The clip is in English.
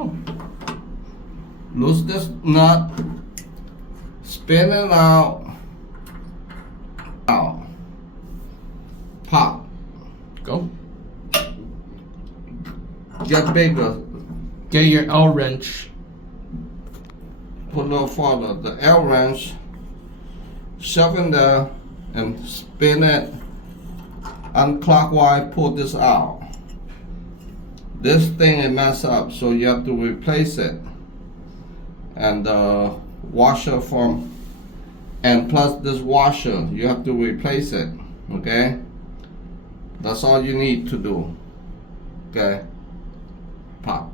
Oh. Loose this nut, spin it out, pop, Go. get bigger, Get your L wrench. put a little farther. The L wrench, shove in there and spin it unclockwise, pull this out. This thing is messed up, so you have to replace it. And the washer and plus this washer, you have to replace it, okay? That's all you need to do, okay? Pop.